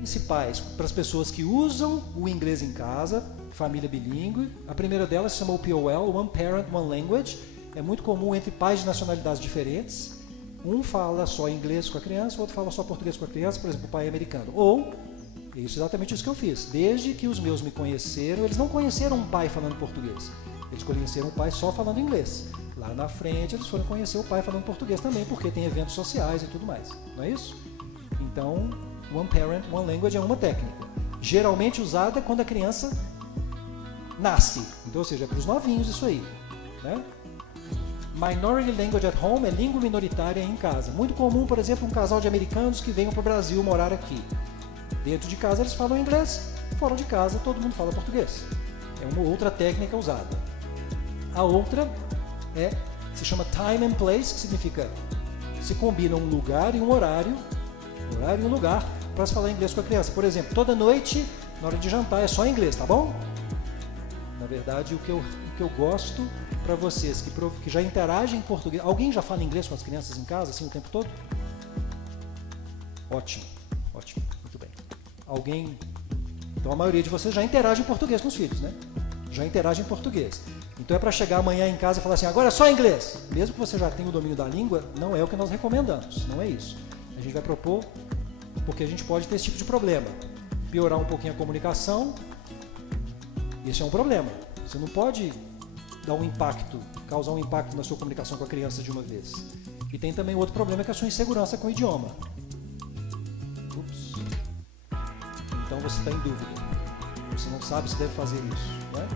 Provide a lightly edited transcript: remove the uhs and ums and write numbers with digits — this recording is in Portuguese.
principais para as pessoas que usam o inglês em casa, família bilíngue. A primeira delas se chama o POL, One Parent, One Language. É muito comum entre pais de nacionalidades diferentes. Um fala só inglês com a criança, o outro fala só português com a criança, por exemplo, o pai é americano. Ou, é exatamente isso que eu fiz. Desde que os meus me conheceram, eles não conheceram um pai falando português. Eles conheceram o pai só falando inglês. Lá na frente, eles foram conhecer o pai falando português também, porque tem eventos sociais e tudo mais. Não é isso? Então, One Parent, One Language é uma técnica. Geralmente usada quando a criança nasce. Então, ou seja, é para os novinhos isso aí. Né? Minority Language at Home é língua minoritária em casa. Muito comum, por exemplo, um casal de americanos que venham para o Brasil morar aqui. Dentro de casa eles falam inglês, fora de casa todo mundo fala português. É uma outra técnica usada. A outra se chama Time and Place, que significa se combina um lugar e um horário e um lugar para se falar inglês com a criança. Por exemplo, toda noite, na hora de jantar, é só inglês, tá bom? Na verdade, o que eu gosto para vocês que já interagem em português. Alguém já fala inglês com as crianças em casa, assim, o tempo todo? Ótimo, ótimo, muito bem. Alguém... Então a maioria de vocês já interage em português com os filhos, né? Já interage em português. Então é para chegar amanhã em casa e falar assim, agora é só inglês. Mesmo que você já tenha o domínio da língua, não é o que nós recomendamos, não é isso. A gente vai propor, porque a gente pode ter esse tipo de problema. Piorar um pouquinho a comunicação, esse é um problema. Você não pode dar um impacto, causar um impacto na sua comunicação com a criança de uma vez. E tem também outro problema, que é a sua insegurança com o idioma. Ups. Então você está em dúvida. Você não sabe se deve fazer isso, né?